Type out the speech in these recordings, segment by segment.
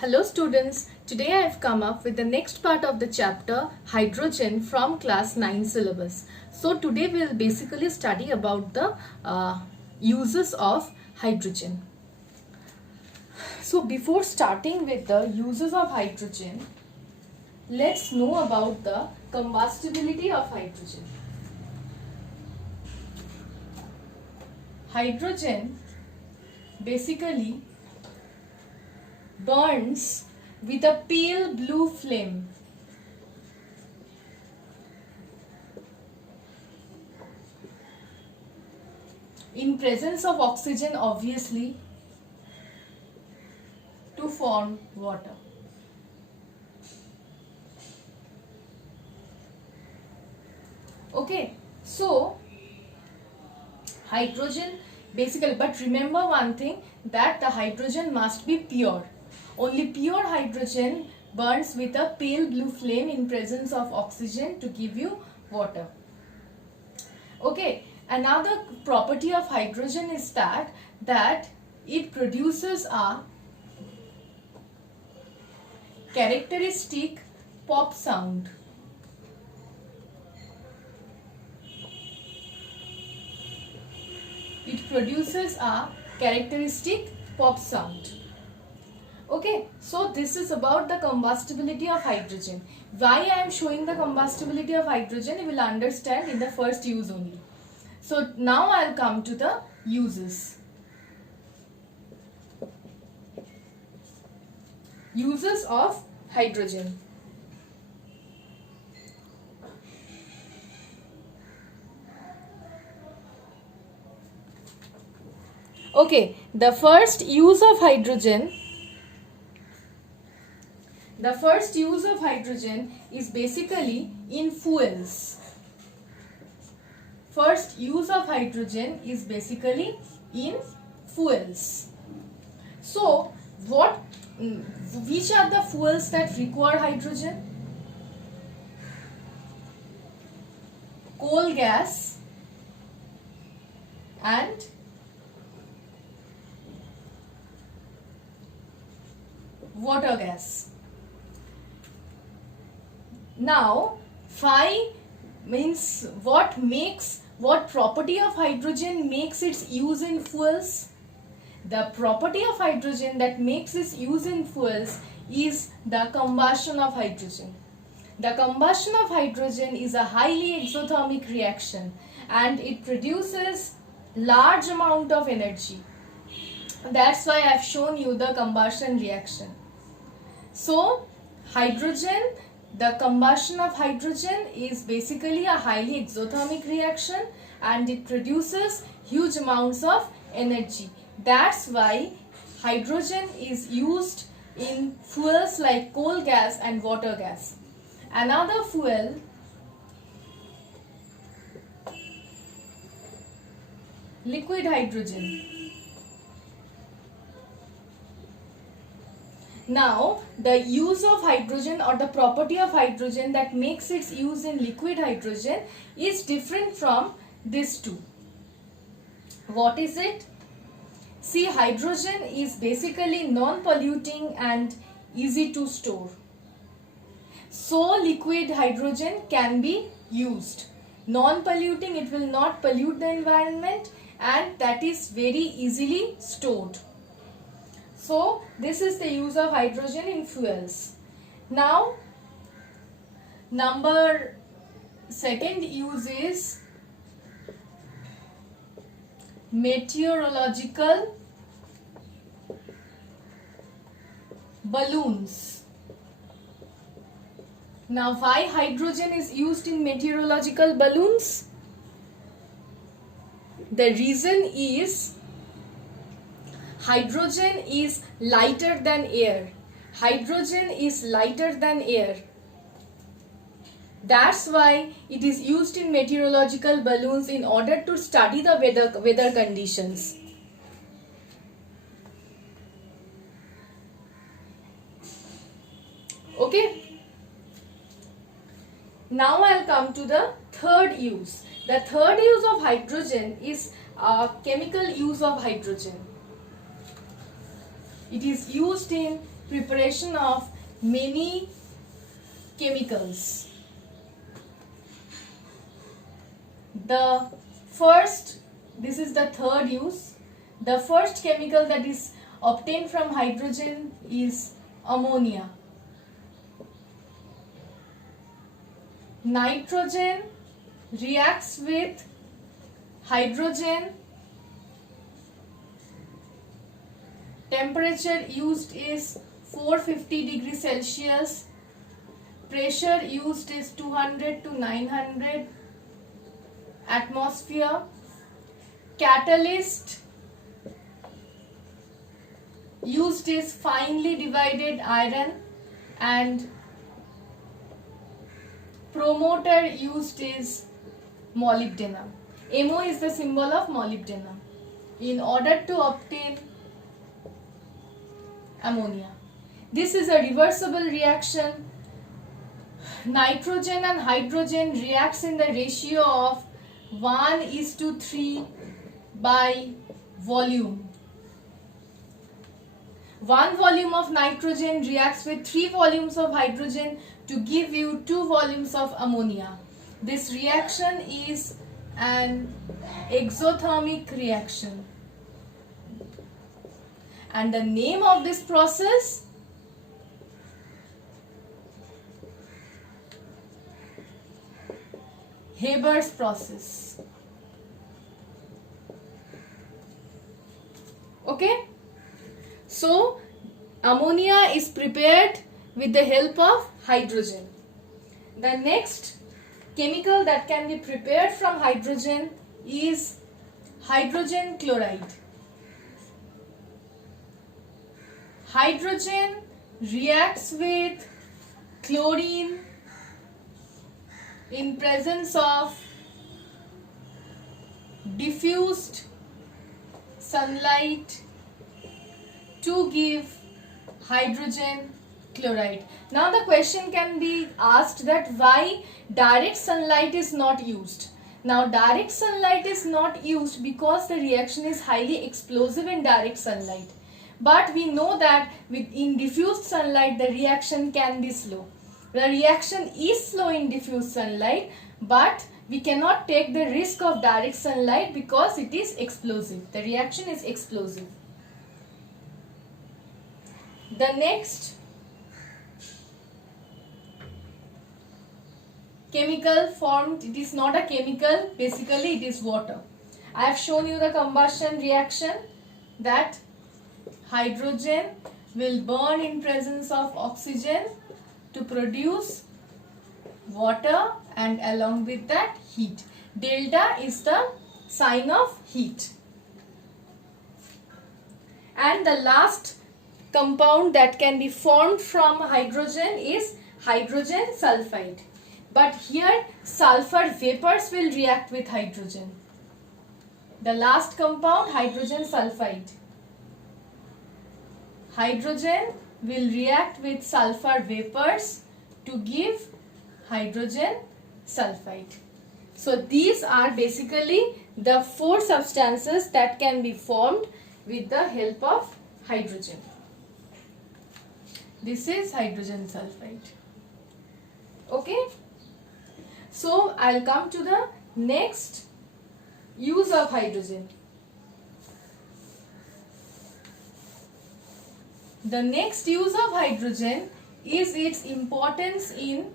Hello students, today I have come up with the next part of the chapter hydrogen from class 9 syllabus. So today we will basically study about the uses of hydrogen. So before starting with the uses of hydrogen, let's know about the combustibility of hydrogen. Hydrogen basically burns with a pale blue flame. In presence of oxygen, obviously, to form water. Okay, so hydrogen basically, but remember one thing, that the hydrogen must be pure. Only pure hydrogen burns with a pale blue flame in presence of oxygen to give you water. Okay, another property of hydrogen is that it produces a characteristic pop sound. It produces a characteristic pop sound. Okay, so this is about the combustibility of hydrogen. Why I am showing the combustibility of hydrogen, you will understand in the first use only. So now I will come to the uses. Uses of hydrogen. Okay, the first use of hydrogen is basically in fuels. First use of hydrogen is basically in fuels. So, which are the fuels that require hydrogen? Coal gas and water gas. Now, phi means what property of hydrogen makes its use in fuels? The property of hydrogen that makes its use in fuels is the combustion of hydrogen. The combustion of hydrogen is a highly exothermic reaction and it produces large amount of energy. That's why I have shown you the combustion reaction. So, the combustion of hydrogen is basically a highly exothermic reaction and it produces huge amounts of energy. That's why hydrogen is used in fuels like coal gas and water gas. Another fuel liquid hydrogen. Now, the use of hydrogen or the property of hydrogen that makes its use in liquid hydrogen is different from these two. What is it? See, hydrogen is basically non-polluting and easy to store. So, liquid hydrogen can be used. Non-polluting, it will not pollute the environment and that is very easily stored. So, this is the use of hydrogen in fuels. Now, second use is meteorological balloons. Now, why hydrogen is used in meteorological balloons? The reason is hydrogen is lighter than air. Hydrogen is lighter than air. That's why it is used in meteorological balloons in order to study the weather conditions. Okay. Now I'll come to the third use. The third use of hydrogen is chemical use of hydrogen. It is used in preparation of many chemicals. The first, this is the third use. The first chemical that is obtained from hydrogen is ammonia. Nitrogen reacts with hydrogen. Temperature used is 450 degrees Celsius. Pressure used is 200 to 900 atmosphere. Catalyst used is finely divided iron, and promoter used is molybdenum. Mo is the symbol of molybdenum in order to obtain ammonia. This is a reversible reaction. Nitrogen and hydrogen reacts in the ratio of 1:3 by volume. 1 volume of nitrogen reacts with 3 volumes of hydrogen to give you 2 volumes of ammonia. This reaction is an exothermic reaction. And the name of this process Haber's process. Okay? So, ammonia is prepared with the help of hydrogen. The next chemical that can be prepared from hydrogen is hydrogen chloride. Hydrogen reacts with chlorine in presence of diffused sunlight to give hydrogen chloride. Now the question can be asked that why direct sunlight is not used. Now direct sunlight is not used because the reaction is highly explosive in direct sunlight. But we know that in diffused sunlight the reaction can be slow. The reaction is slow in diffused sunlight, but we cannot take the risk of direct sunlight because it is explosive. The reaction is explosive. The next chemical formed, it is not a chemical, basically it is water. I have shown you the combustion reaction that hydrogen will burn in presence of oxygen to produce water, and along with that heat. Delta is the sign of heat. And the last compound that can be formed from hydrogen is hydrogen sulfide. But here sulfur vapors will react with hydrogen. The last compound, hydrogen sulfide. Hydrogen will react with sulfur vapors to give hydrogen sulfide. So these are basically the 4 substances that can be formed with the help of hydrogen. This is hydrogen sulfide. Okay. So I'll come to the next use of hydrogen. The next use of hydrogen is its importance in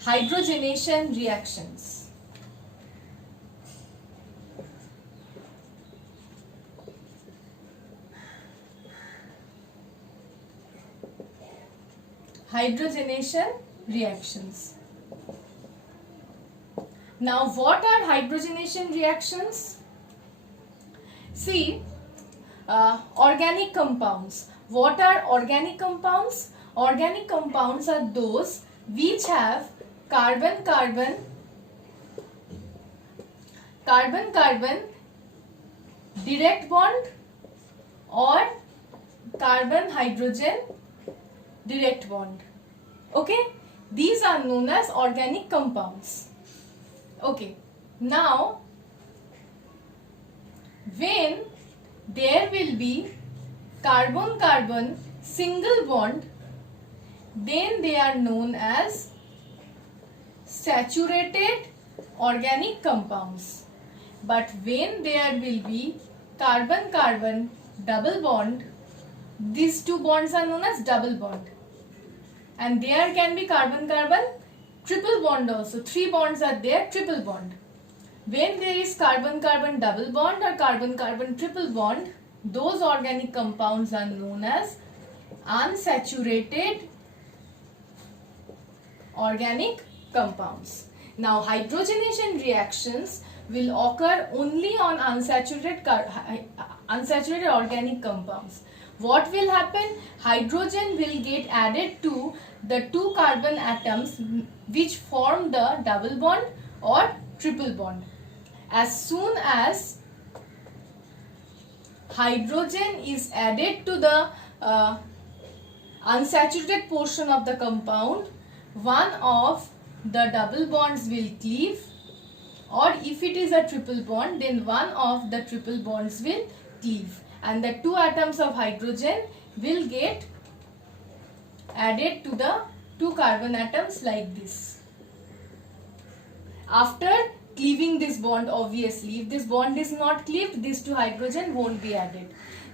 hydrogenation reactions. Hydrogenation reactions. Now, what are hydrogenation reactions? See, organic compounds. What are organic compounds? Organic compounds are those which have carbon-carbon, carbon-carbon direct bond or carbon-hydrogen direct bond. Okay, these are known as organic compounds. Okay, now when there will be carbon-carbon single bond, then they are known as saturated organic compounds. But when there will be carbon-carbon double bond, these two bonds are known as double bond. And there can be carbon-carbon triple bond also. 3 bonds are there, triple bond. When there is carbon-carbon double bond or carbon-carbon triple bond, those organic compounds are known as unsaturated organic compounds. Now, hydrogenation reactions will occur only on unsaturated organic compounds. What will happen? Hydrogen will get added to the 2 carbon atoms which form the double bond or triple bond. As soon as hydrogen is added to the unsaturated portion of the compound, one of the double bonds will cleave, or if it is a triple bond, then one of the triple bonds will cleave, and the 2 atoms of hydrogen will get added to the 2 carbon atoms like this. After cleaving this bond, obviously, if this bond is not cleaved, these 2 hydrogen won't be added.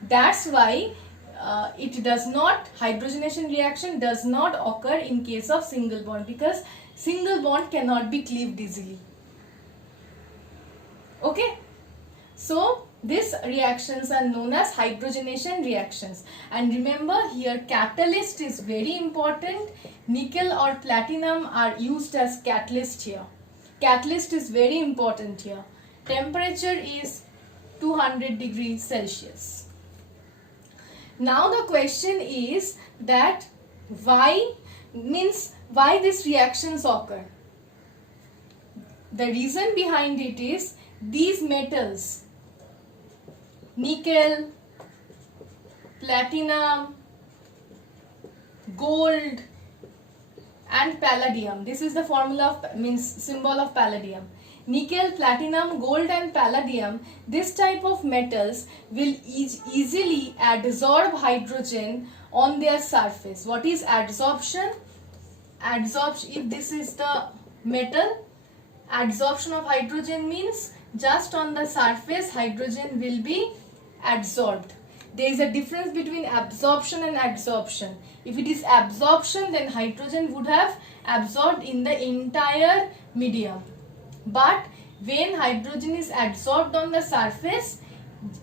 That's why hydrogenation reaction does not occur in case of single bond, because single bond cannot be cleaved easily. Okay, so these reactions are known as hydrogenation reactions. And remember, here catalyst is very important. Nickel or platinum are used as catalyst here. Catalyst is very important here. Temperature is 200 degrees Celsius. Now the question is that why these reactions occur. The reason behind it is these metals, nickel, platinum, gold and palladium. This is the symbol of palladium. Nickel, platinum, gold and palladium, this type of metals will easily adsorb hydrogen on their surface. What is adsorption? If this is the metal, adsorption of hydrogen means just on the surface hydrogen will be adsorbed. There is a difference between absorption and adsorption. If it is absorption, then hydrogen would have absorbed in the entire medium. But when hydrogen is adsorbed on the surface,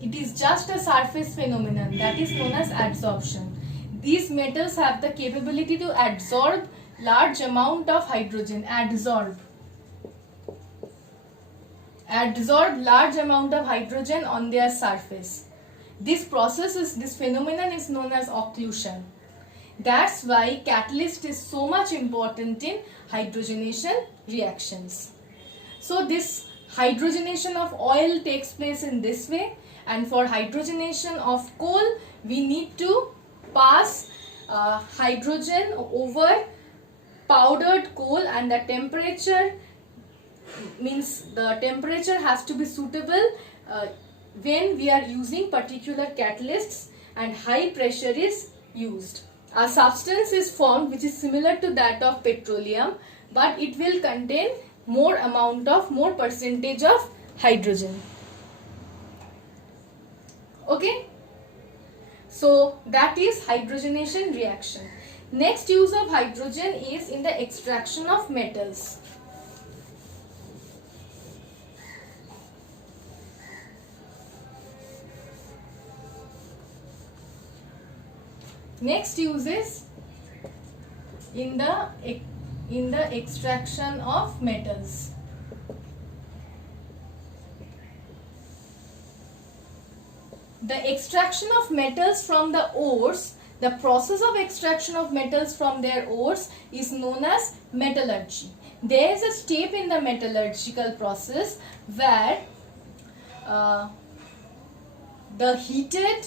it is just a surface phenomenon, that is known as adsorption. These metals have the capability to absorb large amount of hydrogen, absorb large amount of hydrogen on their surface. This phenomenon is known as occlusion. That's why catalyst is so much important in hydrogenation reactions. So this hydrogenation of oil takes place in this way, and for hydrogenation of coal we need to pass hydrogen over powdered coal, and the temperature has to be suitable when we are using particular catalysts, and high pressure is used. A substance is formed which is similar to that of petroleum, but it will contain more percentage of hydrogen. Okay, so that is hydrogenation reaction. Next use of hydrogen is in the extraction of metals. Next use is in the extraction of metals. The extraction of metals from the ores, the process of extraction of metals from their ores is known as metallurgy. There is a step in the metallurgical process where the heated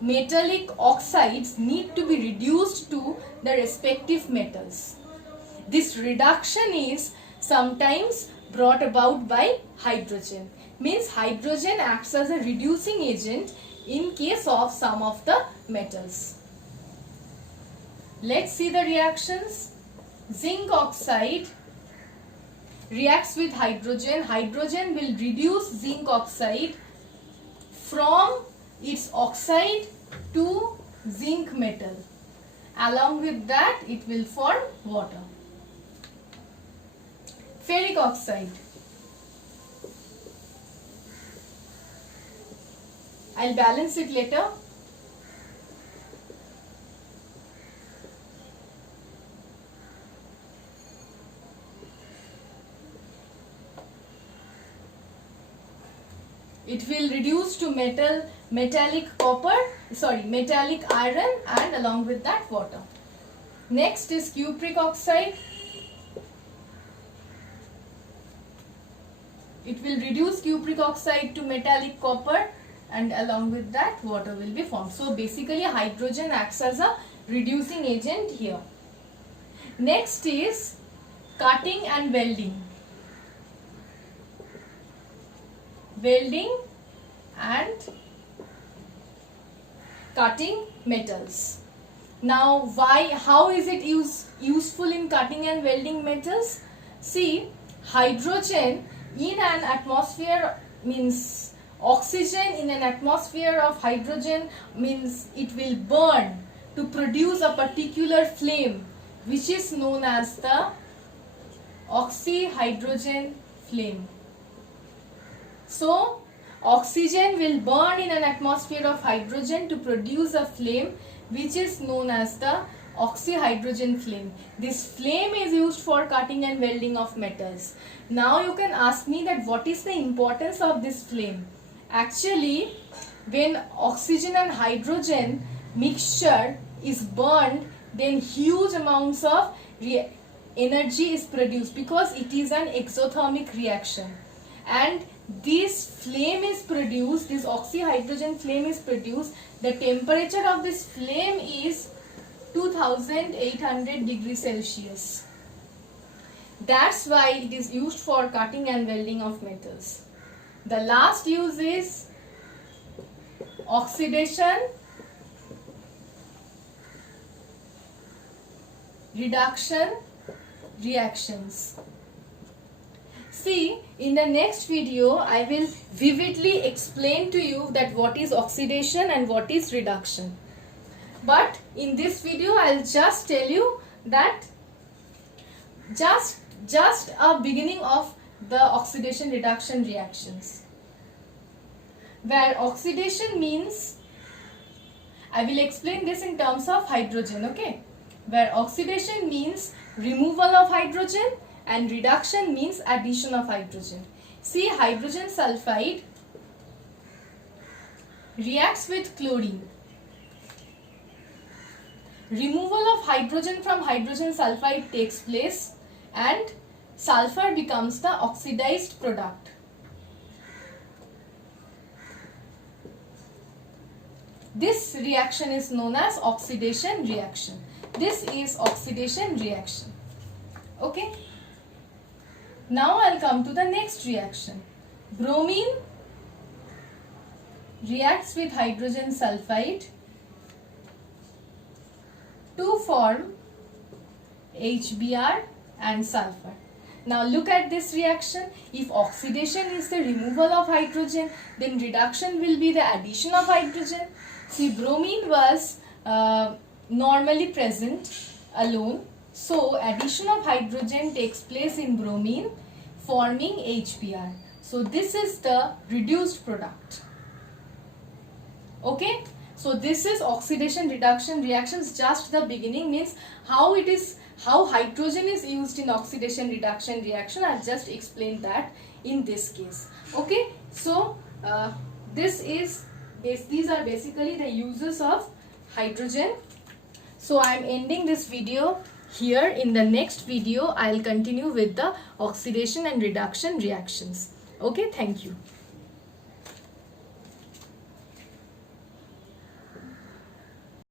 metallic oxides need to be reduced to the respective metals. This reduction is sometimes brought about by hydrogen. means hydrogen acts as a reducing agent in case of some of the metals. Let's see the reactions. Zinc oxide reacts with hydrogen. Hydrogen will reduce zinc oxide from its oxide to zinc metal. Along with that, it will form water. Ferric oxide. I'll balance it later. It will reduce to metallic iron, and along with that water. Next is cupric oxide. It will reduce cupric oxide to metallic copper, and along with that water will be formed. So basically hydrogen acts as a reducing agent here. Next is cutting and welding. Welding and cutting metals. Now how is it useful in cutting and welding metals? See, hydrogen in an atmosphere means oxygen in an atmosphere of hydrogen means it will burn to produce a particular flame which is known as the oxyhydrogen flame. So, oxygen will burn in an atmosphere of hydrogen to produce a flame which is known as the oxyhydrogen flame. This flame is used for cutting and welding of metals. Now you can ask me that what is the importance of this flame? Actually, when oxygen and hydrogen mixture is burned, then huge amounts of energy is produced because it is an exothermic reaction. And this flame is produced, this oxyhydrogen flame is produced. The temperature of this flame is 2800 degrees Celsius. That's why it is used for cutting and welding of metals. The last use is oxidation, reduction, reactions. See, in the next video, I will vividly explain to you that what is oxidation and what is reduction. But in this video, I'll just tell you that just a beginning of the oxidation reduction reactions. Where oxidation means, I will explain this in terms of hydrogen, okay? Where oxidation means removal of hydrogen and reduction means addition of hydrogen. See, hydrogen sulfide reacts with chlorine. Removal of hydrogen from hydrogen sulfide takes place and sulfur becomes the oxidized product. This reaction is known as oxidation reaction. This is oxidation reaction. Okay? Now I'll come to the next reaction. Bromine reacts with hydrogen sulfide to form HBr and sulfur. Now look at this reaction. If oxidation is the removal of hydrogen, then reduction will be the addition of hydrogen. See, bromine was normally present alone. So addition of hydrogen takes place in bromine, forming HBr. So this is the reduced product. Okay? So this is oxidation reduction reactions, just the beginning, means how hydrogen is used in oxidation reduction reaction. I've just explained that in this case. Okay? So these are basically the uses of hydrogen. So I'm ending this video here. In the next video, I'll continue with the oxidation and reduction reactions. Okay, thank you.